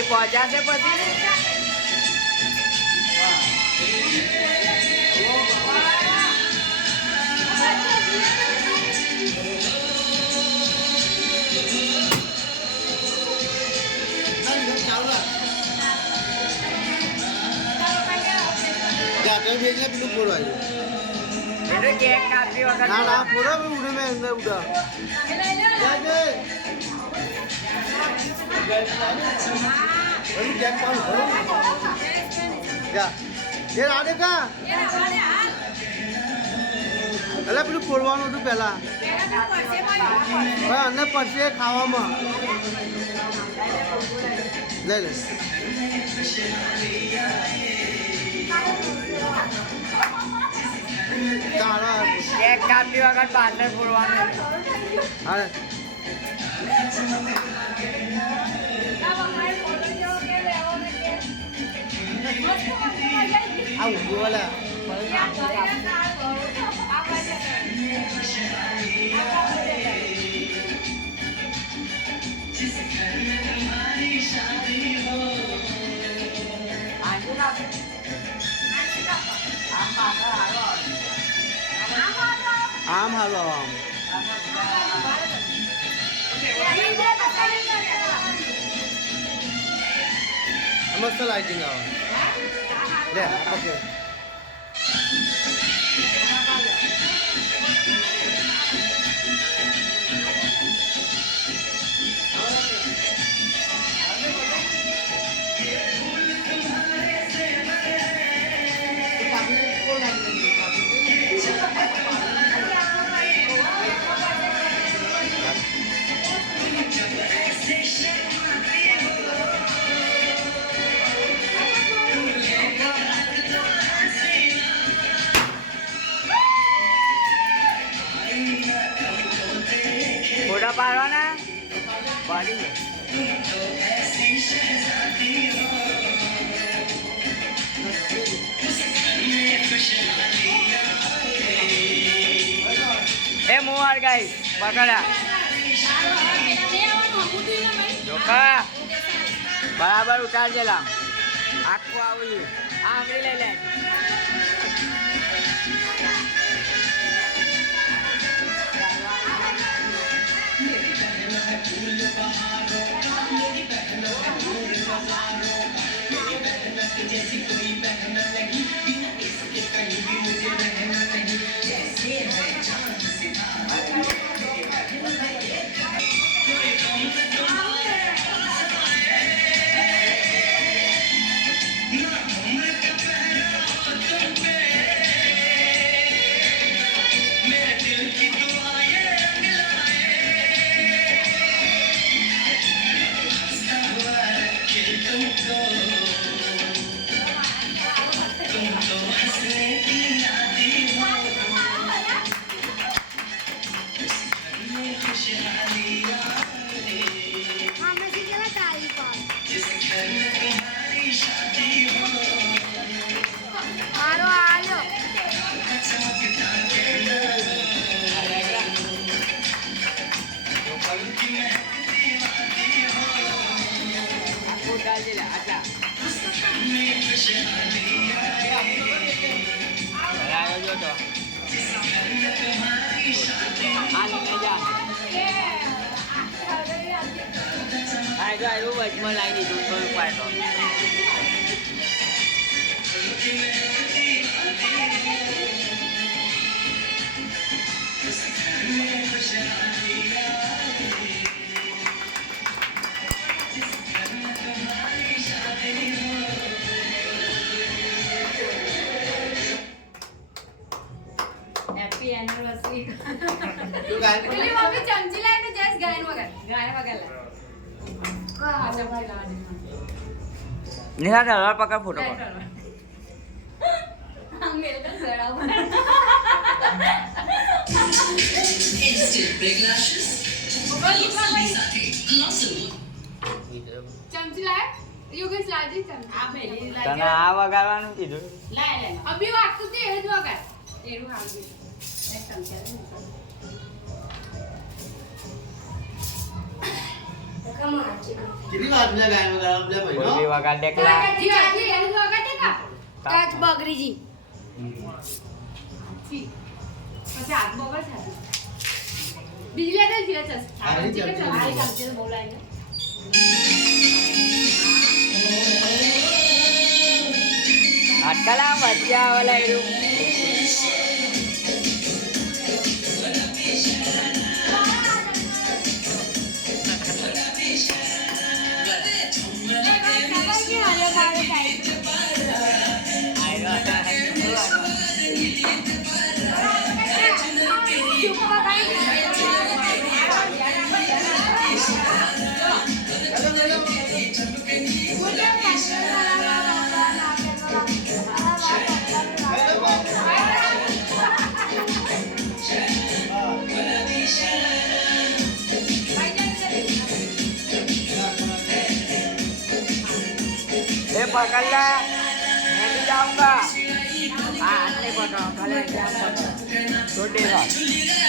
એ પહોંચ્યા છે પછી પેલું ફોડવાયું એટલે કેક કાપી વખત ના ના ફોડો ઉડે મેં અંદર ઉડા કેક પાડું જા એ રાડે કા એટલે પેલું ફોડવાનું હતું પેલા અને પછી ખાવામાં લઈ લે કેક કાપી વખત પાછળ ફોડવાનું હા ઊંઘી વાળા આમ હાલો આમ મસ્ત લાઇટિંગ આવે લે ઓકે ફોટા પાડવાના પાડી એ મોર ગાઈસ પકડા જોકા બરાબર ઉતારજેલા આખું આવી આંગળી લઈ લે जैसी कोई बहन लगी इसके कहीं भी मुझे रहना नहीं जैसे है चांद सितारा मेरे दिल की दुआएं रंग लाए तुमको વચમાં લાવી દીધું થોડું પાડો હેપી એનિવર્સરી તું ગાય પેલી મમ્મી ચમચી લાવીને જસ્ટ ગાયન વગર નિહાર હલવા પકડ ફોટો પાડ Instant big lashes. ચમચી લાય યોગેશ લાજી ચમચી આ બેલી લાય તને આ વગાડવાનું કીધું લાય લે અભી વાગતું તે એ જ વગાડ એરું આવજો એક ચમચી કેટલી વાર પેલા ગાયન વગાડવા પેલા ભાઈ બોલવી વગાડ દેખલા જી જી એનું વગર છે કા તાજ બગરીજી જી પછી આગ બગર છે બીજી લે દે છે આરી કે ચાલતી આરી ચાલતી બોલાય અટકલા વચ્ચે આવેલા એરું ए पकड़ ले मैं भी जाऊंगा हाँ नहीं पकड़ो खाली एग्जाम पकड़ो छोटी बात